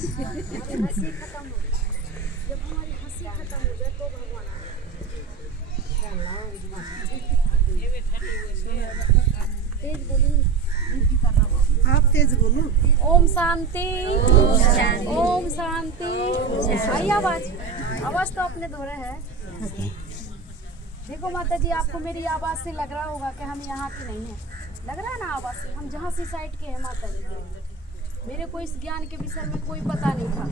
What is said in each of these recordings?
हंसी खत्म हो, जब हमारी हंसी खत्म हो जाए तो भगवान तेज बोलूं। आप तेज बोलो। ओम शांति, ओम शांति। आई आवाज? आवाज तो अपने धोरे है। देखो माता जी, आपको मेरी आवाज से लग रहा होगा कि हम यहाँ के नहीं हैं। लग रहा है ना आवाज से? हम जहाँ से साइड के हैं माता जी। मेरे को इस ज्ञान के विषय में कोई पता नहीं था,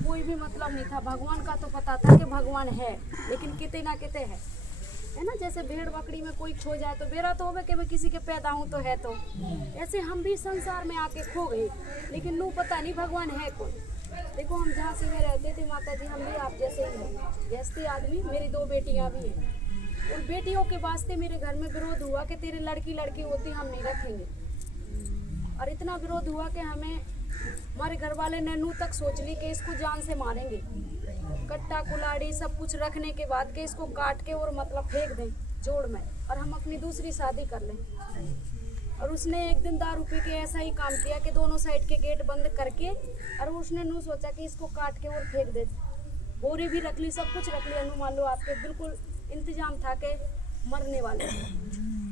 कोई भी मतलब नहीं था। भगवान का तो पता था कि भगवान है, लेकिन किते ना किते है ना। जैसे भेड़ बकरी में कोई खो जाए तो बेरा तो होवे कि मैं किसी के पैदा हूँ तो है, तो ऐसे हम भी संसार में आके खो गए, लेकिन नू पता नहीं भगवान है कौन। देखो हम झांसी में रहते थे माता जी, हम भी आप जैसे ही हैं, जैसे आदमी। मेरी 2 बेटियां भी हैं। उन बेटियों के वास्ते मेरे घर में विरोध हुआ कि तेरे लड़की लड़की होती हम नहीं रखेंगे। और इतना विरोध हुआ कि हमारे घर वाले ने नू तक सोच ली कि इसको जान से मारेंगे। कट्टा कुलाड़ी सब कुछ रखने के बाद के इसको काट के और मतलब फेंक दें जोड़ में, और हम अपनी दूसरी शादी कर लें। और उसने एक दिन दारू पी के ऐसा ही काम किया कि दोनों साइड के गेट बंद करके, और उसने नू सोचा कि इसको काट के और फेंक दे। बोरी भी रख ली, सब कुछ रख लिया। नू मान लो आपके बिल्कुल इंतजाम था कि मरने वाले।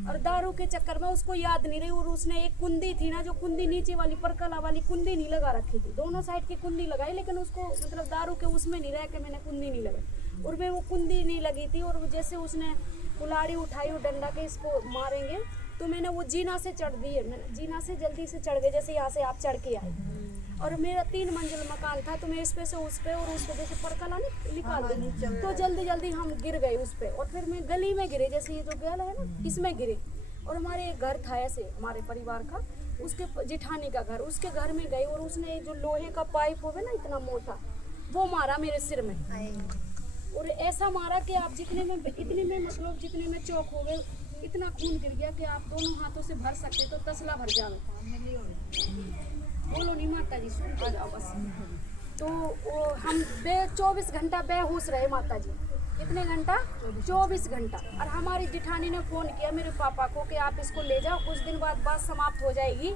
और दारू के चक्कर में उसको याद नहीं रही, और उसने एक कुंडी थी ना, जो कुंडी नीचे वाली परकला वाली कुंडी नहीं लगा रखी थी। दोनों साइड की कुंडी लगाई, लेकिन उसको मतलब दारू के उसमें नहीं रहा कि मैंने कुंडी नहीं लगाई, और मैं वो कुंडी नहीं लगी थी। और जैसे उसने कुल्हाड़ी उठाई और डंडा के इसको मारेंगे, तो मैंने वो जीना से चढ़ दी है। मैंने जीना से जल्दी से चढ़ गए, जैसे यहाँ से आप चढ़ के आए। और मेरा 3 मंजिल मकान था, तो मैं इस पे से उस पे, और उस पे जैसे परकला नहीं निकाल दी, तो जल्दी जल्दी हम गिर गए उस पे। और फिर मैं गली में गिरे, जैसे ये जो गल है ना, इसमें गिरे। और हमारे एक घर था ऐसे हमारे परिवार का, उसके जेठानी का घर, उसके घर में गई, और उसने जो लोहे का पाइप होगा ना इतना मोटा, वो मारा मेरे सिर में। और ऐसा मारा कि आप इतने में मतलब जितने में चौक हो गए, इतना खून गिर गया कि आप दोनों हाथों से भर सकते तो तसला भर जाओ। बोलो नहीं माता जी, सुन आ जाओ बस। तो वो हम 24 घंटा बेहोश रहे माता जी। कितने घंटा? 24 घंटा। और हमारी जिठानी ने फ़ोन किया मेरे पापा को कि आप इसको ले जाओ, कुछ दिन बाद बात समाप्त हो जाएगी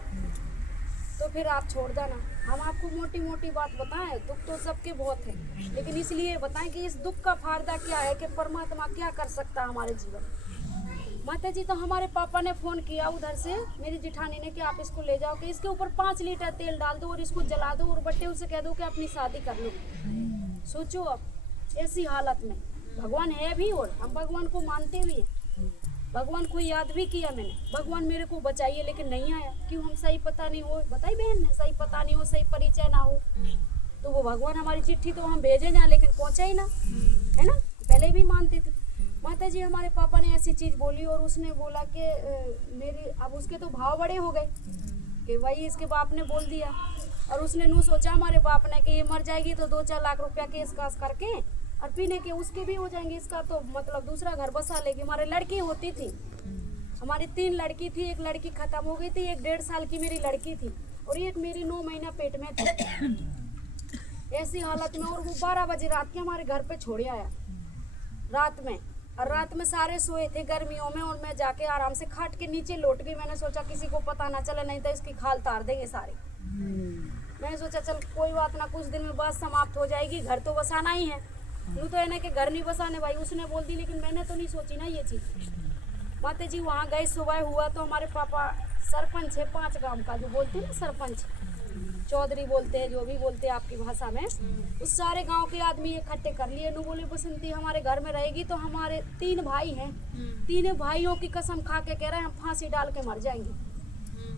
तो फिर आप छोड़ देना। हम आपको मोटी मोटी बात बताएं, दुख तो सबके बहुत है, लेकिन इसलिए बताएं कि इस दुख का फायदा क्या है, कि परमात्मा क्या कर सकता है हमारे जीवन। माता जी, तो हमारे पापा ने फ़ोन किया उधर से मेरी जिठानी ने कि आप इसको ले जाओ, कि इसके ऊपर 5 लीटर तेल डाल दो और इसको जला दो, और बट्टे उसे कह दो कि अपनी शादी कर लो। सोचो अब ऐसी हालत में भगवान है भी, और हम भगवान को मानते भी हैं, भगवान को याद भी किया मैंने, भगवान मेरे को बचाइए, लेकिन नहीं आया। क्यों? हम सही पता नहीं हो, बताई बहन ने, सही पता नहीं हो, सही परिचय ना हो, तो वो भगवान हमारी चिट्ठी तो हम भेजे ना, लेकिन पहुँचा ही ना, है ना। पहले भी मानते थे। माता जी, हमारे पापा ने ऐसी चीज़ बोली, और उसने बोला कि मेरी, अब उसके तो भाव बड़े हो गए कि वही इसके बाप ने बोल दिया। और उसने नू सोचा हमारे बाप ने कि ये मर जाएगी तो 2-4 लाख रुपया केस कास करके और पीने के उसके भी हो जाएंगे, इसका तो मतलब दूसरा घर बसा लेगी। हमारे लड़की होती थी, हमारी 3 लड़की थी, एक लड़की खत्म हो गई थी, एक 1.5 साल की मेरी लड़की थी, और एक मेरी 9 महीना पेट में थी। ऐसी हालत में, और वो 12 बजे रात के हमारे घर पे छोड़ आया रात में। और रात में सारे सोए थे गर्मियों में, और मैं जाके आराम से खाट के नीचे लौट गई। मैंने सोचा किसी को पता ना चले, नहीं तो इसकी खाल तार देंगे सारे। मैंने सोचा चल कोई बात ना, कुछ दिन में बात समाप्त हो जाएगी, घर तो बसाना ही है। यूँ तो है कि घर नहीं बसाने भाई, उसने बोल दी, लेकिन मैंने तो नहीं सोची ना ये चीज़। माता जी वहाँ गए, सुबह हुआ तो हमारे पापा सरपंच है 5 गांव का, जो बोलते हैं ना सरपंच, चौधरी बोलते हैं, जो भी बोलते हैं आपकी भाषा में, उस सारे गांव के आदमी इकट्ठे कर लिए। नु बोले बसंती हमारे घर में रहेगी तो हमारे 3 भाई हैं, 3 भाइयों की कसम खा के कह रहे हैं हम फांसी डाल के मर जाएंगे।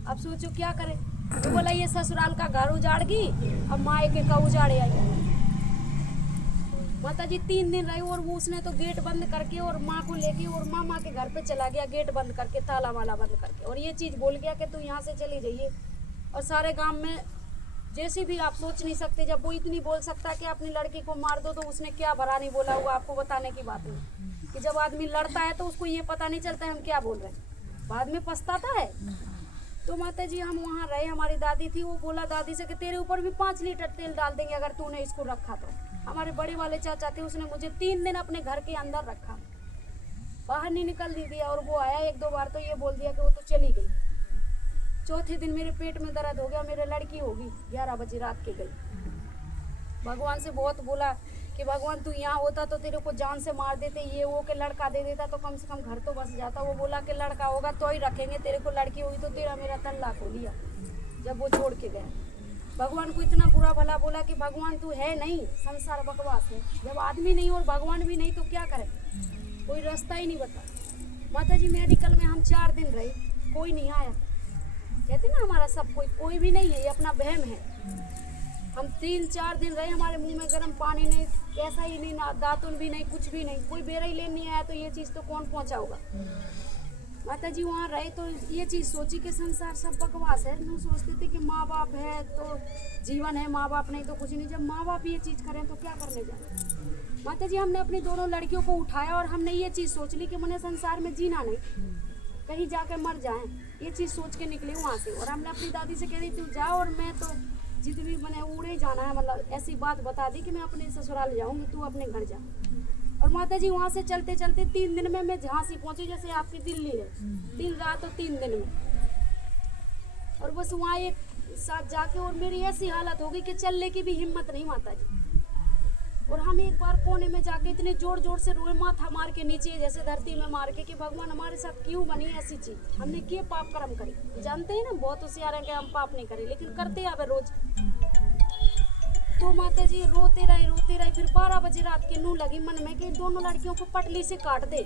अब सोचो क्या करें। तो बोला ये ससुराल का घर उजाड़गी, अब मायके का उजाड़े आई। माता जी 3 दिन रही, और वो उसने तो गेट बंद करके और माँ को लेके और मामा के घर पे चला गया, गेट बंद करके, ताला वाला बंद करके, और ये चीज़ बोल गया कि तू यहाँ से चली जाइए। और सारे गांव में जैसे भी आप सोच नहीं सकते, जब वो इतनी बोल सकता है कि अपनी लड़की को मार दो, तो उसने क्या भरा नहीं बोला हुआ। आपको बताने की बात नहीं कि जब आदमी लड़ता है तो उसको ये पता नहीं चलता है हम क्या बोल रहे हैं, बाद में पछताता है। तो माता जी हम वहाँ रहे, हमारी दादी थी, वो बोला दादी से कि तेरे ऊपर भी 5 लीटर तेल डाल देंगे अगर तूने इसको रखा तो। हमारे बड़े वाले चाचा थे, उसने मुझे 3 दिन अपने घर के अंदर रखा, बाहर नहीं निकल दिया। और वो आया 1-2 बार तो ये बोल दिया कि वो तो चली गई। चौथे दिन मेरे पेट में दर्द हो गया, मेरे लड़की होगी 11 बजे रात के गई। भगवान से बहुत बोला कि भगवान तू यहाँ होता तो तेरे को जान से मार देते, ये वो के लड़का दे देता तो कम से कम घर तो बस जाता। वो बोला कि लड़का होगा तो ही रखेंगे, तेरे को लड़की होगी तो तेरा मेरा तलाक हो लिया जब वो छोड़ के गया। भगवान को इतना बुरा भला बोला कि भगवान तू है नहीं, संसार बकवास है। जब आदमी नहीं और भगवान भी नहीं तो क्या करें, कोई रास्ता ही नहीं बता। माता जी मेडिकल में हम 4 दिन रहे, कोई नहीं आया। कहते ना हमारा सब कोई भी नहीं है, ये अपना वहम है। हम 3-4 दिन रहे, हमारे मुंह में गर्म पानी नहीं, कैसा ही नहीं, ना दातुन भी नहीं, कुछ भी नहीं, कोई बेरा ही लेने नहीं आया। तो ये चीज़ तो कौन पहुंचा होगा। माता जी वहाँ रहे तो ये चीज़ सोची कि संसार सब बकवास है। हम सोचते थे कि माँ बाप है तो जीवन है, माँ बाप नहीं तो कुछ नहीं। जब माँ बाप ये चीज़ करें तो क्या करने जाए। माता जी हमने अपनी दोनों लड़कियों को उठाया और हमने ये चीज़ सोच ली कि मैंने संसार में जीना नहीं, कहीं जाकर मर जाएं, ये चीज़ सोच के निकले वहाँ से। और हमने अपनी दादी से कह दी तू जा, और मैं तो जितनी मैंने उड़े जाना है, मतलब ऐसी बात बता दी कि मैं अपने ससुराल जाऊँगी, तू अपने घर जा। और माता जी वहाँ से चलते चलते 3 दिन में मैं झांसी पहुँची, जैसे आपकी दिल्ली है, 3 रात और 3 दिन में। और बस वहाँ एक साथ जाके और मेरी ऐसी हालत हो गई कि चलने की भी हिम्मत नहीं माता जी। और हम एक बार कोने में जाके इतने जोर जोर से रोए, माथा मार के नीचे जैसे धरती में मार के कि भगवान हमारे साथ क्यों बनी ऐसी चीज, हमने क्या पाप कर्म करे। जानते हैं ना बहुत होशियार है कि हम पाप नहीं करें, लेकिन करते आवे रोज। तो माता जी रोते रहे। फिर 12 बजे रात के नू लगी मन में कि दोनों लड़कियों को पटली से काट दे,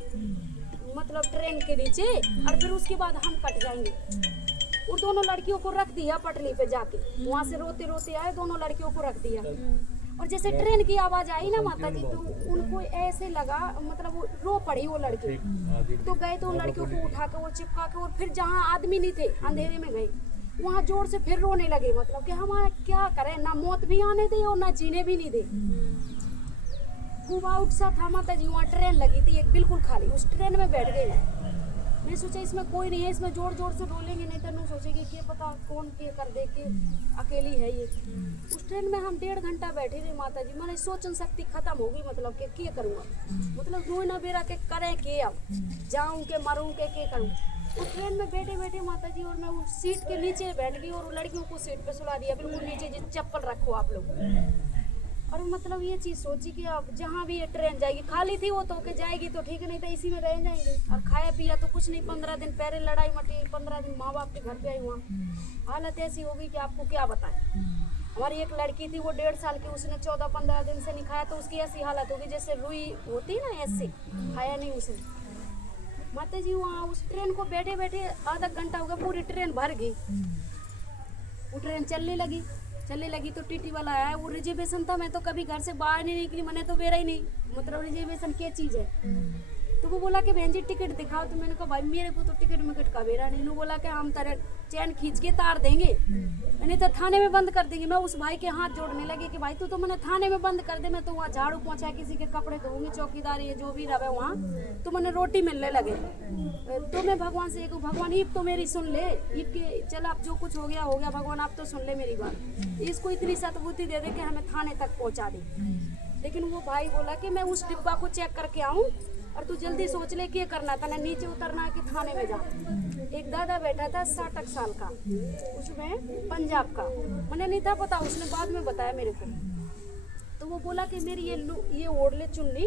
मतलब ट्रेन के नीचे, और फिर उसके बाद हम कट जाएंगे। और दोनों लड़कियों को रख दिया पटली पे जाके, वहाँ से रोते रोते आए, दोनों लड़कियों को रख दिया। और जैसे ट्रेन की आवाज आई ना माता जी, तो उनको ऐसे लगा, मतलब वो रो पड़ी वो लड़की। तो गए तो उन लड़कियों को उठा के वो चिपका के, और फिर जहाँ आदमी नहीं थे अंधेरे में गए, वहाँ जोर से फिर रोने लगे। मतलब कि हम क्या करें, ना मौत भी आने दे और ना जीने भी नहीं दे। खूब आउट सा था माता जी। वहाँ ट्रेन लगी थी एक बिल्कुल खाली, उस ट्रेन में बैठ गए। मैं सोचा इसमें कोई नहीं है, इसमें जोर जोर से रोलेंगे नहीं तो सोचेंगे कि पता कौन क्या कर दे कि अकेली है ये। उस ट्रेन में हम 1.5 घंटा बैठे रहे माता जी। मैंने सोचन शक्ति खत्म हो गई, मतलब कि क्या करूँगा, मतलब रोए ना बेरा के करें के, अब जाऊँ के मरूँ के करूँ। उस ट्रेन में बैठे बैठे माता जी, और मैं उस सीट के नीचे बैठ गई और लड़कियों को सीट पे सुला दिया, बिल्कुल नीचे जो चप्पल रखो आप लोग। और मतलब ये चीज़ सोची कि अब जहाँ भी ये ट्रेन जाएगी, खाली थी वो तो के जाएगी तो ठीक है, नहीं तो इसी में रह जाएंगे। और खाया पिया तो कुछ नहीं, 15 दिन पहले लड़ाई मटी, 15 दिन माँ बाप के घर पे आई। वहाँ हालत ऐसी हो गई कि आपको क्या बताएं। हमारी एक लड़की थी वो 1.5 साल की, उसने 14-15 दिन से नहीं खाया, तो उसकी ऐसी हालत हो गई जैसे रुई होती है ना, ऐसे खाया नहीं उसने। माता जी वहाँ उस ट्रेन को बैठे बैठे आधा घंटा हो गया, पूरी ट्रेन भर गई। वो ट्रेन चलने लगी तो टीटी वाला आया, वो रिजर्वेशन था। मैं तो कभी घर से बाहर नहीं निकली, मैंने तो बेरा ही नहीं, मतलब रिजर्वेशन क्या चीज़ है। तो वो बोला कि बहन जी टिकट दिखाओ। तो मैंने कहा भाई मेरे को तो टिकट मिकट का बेरा नहीं। बोला कि हम तेरे चैन खींच के तार देंगे, मैंने तो थाने में बंद कर देंगे। मैं उस भाई के हाथ जोड़ने लगी कि भाई तू तो मैंने थाने में बंद कर दे, मैं तो वहाँ झाड़ू पहुँचा, किसी के कपड़े धोऊंगी, चौकीदार ये जो भी रहे वहाँ, तो मैंने रोटी मिलने लगे। तो मैं भगवान से भगवान ईब तो मेरी सुन ले, ईब के चल आप जो कुछ हो गया भगवान आप तो सुन ले मेरी बात, इसको इतनी सतबुद्धि दे दे कि हमें थाने तक पहुँचा दे। लेकिन वो भाई बोला कि मैं उस डिब्बा को चेक करके आऊँ और तू जल्दी सोच ले क्या करना था, ना नीचे उतरना है कि थाने में जा। एक दादा बैठा था 60 साल का, उसमें पंजाब का, मैंने नहीं था पता, उसने बाद में बताया मेरे को। तो वो बोला कि मेरी ये ओढ़ ले चुन्नी,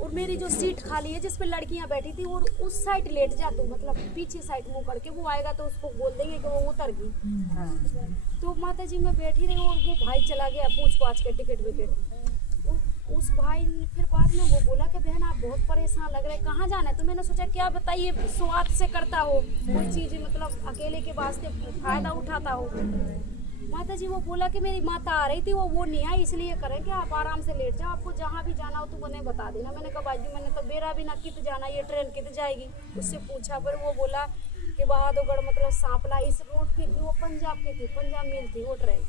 और मेरी जो सीट खाली है जिस पे लड़कियां बैठी थी, और उस साइड लेट जा तू, मतलब पीछे साइड मुंह करके, वो आएगा तो उसको बोल देंगे कि वो उतर गई। तो माता जी मैं बैठी रही और वो भाई चला गया पूछ पाछ के टिकट विकेट। उस भाई ने फिर बाद में वो बोला कि बहन आप बहुत परेशान लग रहे हैं, कहाँ जाना है। तो मैंने सोचा क्या बताइए, स्वार्थ से करता हो कोई चीज़, मतलब अकेले के वास्ते फायदा उठाता हो। माता जी वो बोला कि मेरी माता आ रही थी, वो नहीं आई, इसलिए करें कि आप आराम से लेट जाओ, आपको जहाँ भी जाना हो तो मैंने बता देना। मैंने कहा भाई जी मैंने तो बेरा भी ना कित जाना, ये ट्रेन कित जाएगी। उससे पूछा, पर वो बोला कि बहादुरगढ़ मतलब सांपला इस रोड की थी, वो पंजाब की थी, पंजाब मेल थी वो ट्रेन।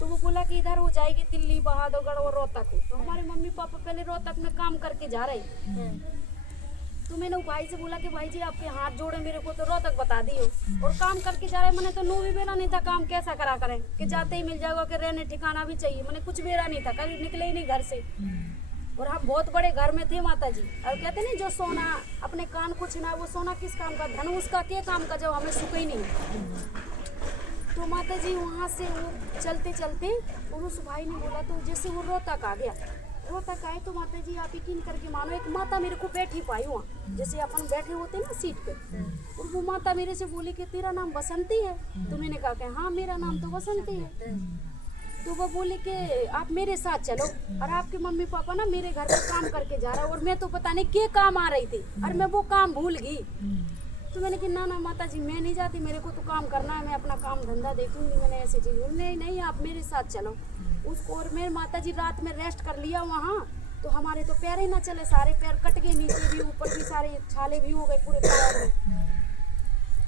तो वो बोला कि इधर हो जाएगी दिल्ली, बहादुरगढ़ और रोहतक। तो हमारे मम्मी पापा पहले रोहतक में काम करके जा रहे। तो मैंने वो भाई से बोला कि भाई जी आपके हाथ जोड़े, मेरे को तो रोहतक बता दियो, और काम करके जा रहे। मैंने तो नू भी बेरा नहीं था, काम कैसा करा करें कि जाते ही मिल जाएगा कि रहने ठिकाना भी चाहिए। मैंने कुछ बेरा नहीं था, कभी निकले ही नहीं घर से। और हम बहुत बड़े घर में थे माता जी। और कहते नहीं जो सोना अपने कान को छीना, वो सोना किस काम का, धन उसका क्या काम का, जब हमें सुख ही नहीं। तो माता जी वहाँ से वो चलते चलते और उस भाई ने बोला तो जैसे वो रोहतक आ गया, रोहतक आए तो माता जी आप यकीन करके मानो एक माता मेरे को बैठी पाई वहाँ, जैसे अपन बैठे होते ना सीट पे, और वो माता मेरे से बोली कि तेरा नाम बसंती है। तो मैंने कहा कि हाँ मेरा नाम तो बसंती है। तो वो बोले कि आप मेरे साथ चलो, और आपके मम्मी पापा ना मेरे घर पे काम करके जा रहा है, और मैं तो पता नहीं क्या काम आ रही थी और मैं वो काम भूल गई। तो मैंने कहा ना माता जी मैं नहीं जाती, मेरे को तो काम करना है, मैं अपना काम धंधा देखूंगी, मैंने ऐसी चीज़। नहीं नहीं आप मेरे साथ चलो उसको। और मेरे माता जी रात में रेस्ट कर लिया वहाँ, तो हमारे तो पैर ही ना चले, सारे पैर कट गए, नीचे भी ऊपर भी सारे छाले भी हो गए पूरे पैर में।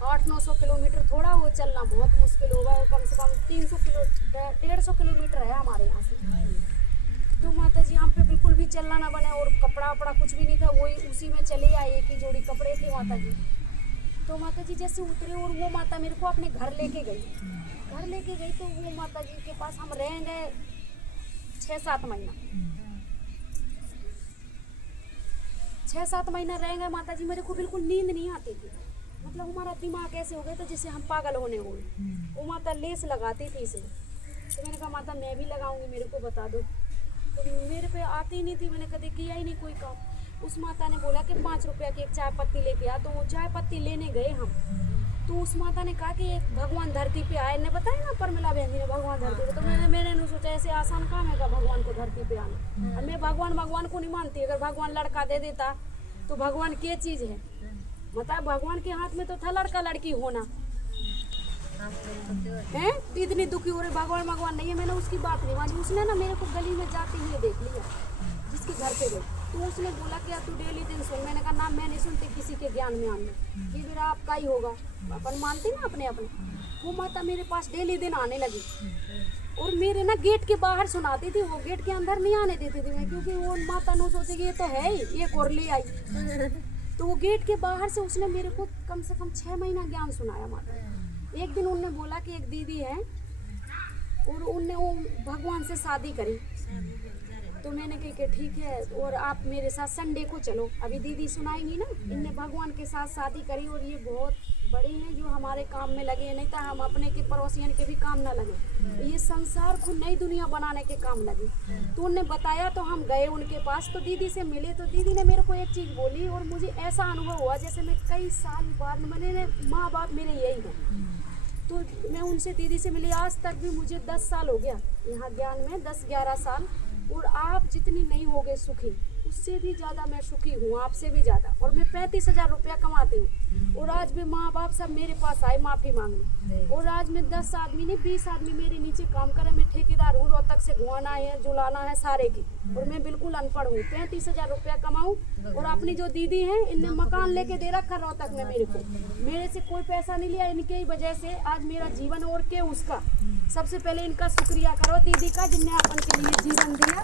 800-900 किलोमीटर थोड़ा वो चलना बहुत मुश्किल होगा, और कम से कम 150 किलोमीटर है हमारे यहाँ से। तो माता जी हम पे बिल्कुल भी चलना ना बने, और कपड़ा वपड़ा कुछ भी नहीं था, वही उसी में चले आए, एक ही जोड़ी कपड़े थे माता जी। तो माता जी जैसे उतरे और वो माता मेरे को अपने घर लेके गई, घर लेके गई। तो वो माता जी के पास हम रह गए 6-7 महीना, 6-7 महीना रह गए माता जी। मेरे को बिल्कुल नींद नहीं आती थी, मतलब हमारा दिमाग ऐसे हो गया तो जैसे हम पागल होने हो गए। वो माता लेस लगाती थी इसे, तो मैंने कहा माता मैं भी लगाऊंगी, मेरे को बता दो। तो मेरे पे आती नहीं थी, मैंने कभी किया ही नहीं कोई काम। उस माता ने बोला कि 5 रुपया की एक चाय पत्ती लेके आ, तो वो चाय पत्ती लेने गए हम। तो उस माता ने कहा कि एक भगवान धरती पे आए, ने बताया ना परमिला बहन जी ने भगवान धरती पे। तो मैंने नहीं सोचा ऐसे आसान काम है का भगवान को धरती पे आना। और मैं भगवान को नहीं मानती, अगर भगवान लड़का दे देता तो भगवान क्या चीज़ है, मतलब भगवान के हाथ में तो था लड़का लड़की होना है। तो इतनी दुखी हो रही, भगवान नहीं है, मैंने उसकी बात नहीं मानी। उसने ना मेरे को गली में जाते हुए देख लिया, जिसके घर पे गई, तो उसने बोला कि तू डेली दिन सुन। मैंने कहा ना मैं नहीं सुनती किसी के ज्ञान में आने, ये मेरा आपका ही होगा, अपन मानते ना अपने अपने। वो माता मेरे पास डेली दिन आने लगी, और मेरे ना गेट के बाहर सुनाती थी, वो गेट के अंदर नहीं आने देती थी मैं, क्योंकि वो माता ने सोचे कि ये तो है ही, एक और ले आई। तो वो गेट के बाहर से उसने मेरे को कम से कम 6 महीना ज्ञान सुनाया माता। एक दिन उनने बोला कि एक दीदी है और उनने वो भगवान से शादी करी। तो मैंने कहा कि ठीक है, और आप मेरे साथ संडे को चलो, अभी दीदी सुनाएंगी ना। इनने भगवान के साथ शादी करी, और ये बहुत बड़ी हैं जो हमारे काम में लगे, नहीं तो हम अपने के पड़ोसियन के भी काम ना लगे, ये संसार को नई दुनिया बनाने के काम लगे। तो उन्होंने बताया, तो हम गए उनके पास, तो दीदी से मिले। तो दीदी ने मेरे को एक चीज़ बोली, और मुझे ऐसा अनुभव हुआ जैसे मैं कई साल बाद, मैंने माँ बाप मेरे यही हैं। तो मैं उनसे दीदी से मिली, आज तक भी मुझे 10 साल हो गया यहाँ ज्ञान में, 10-11 साल। और आप जितनी नहीं होगे सुखी, उससे भी ज़्यादा मैं सुखी हूँ, आपसे भी ज़्यादा। और मैं 35,000 रुपया कमाती हूँ, और आज भी माँ बाप सब मेरे पास आए माफ़ी मांगने। और आज मैं 10 आदमी नहीं 20 आदमी मेरे नीचे काम करे। मैं ठेकेदार हूँ, रोहतक से घुमाना है, जुलाना है सारे की, और मैं बिल्कुल अनपढ़ हूँ। 35,000 रुपया कमाऊँ, और अपनी जो दीदी हैं इनने मकान लेके दे रखा रोहतक में मेरे को, मेरे से कोई पैसा नहीं लिया। इनके ही वजह से आज मेरा जीवन, और क्या उसका। सबसे पहले इनका शुक्रिया करो दीदी का, जिनने अपन के लिए जीवन दिया।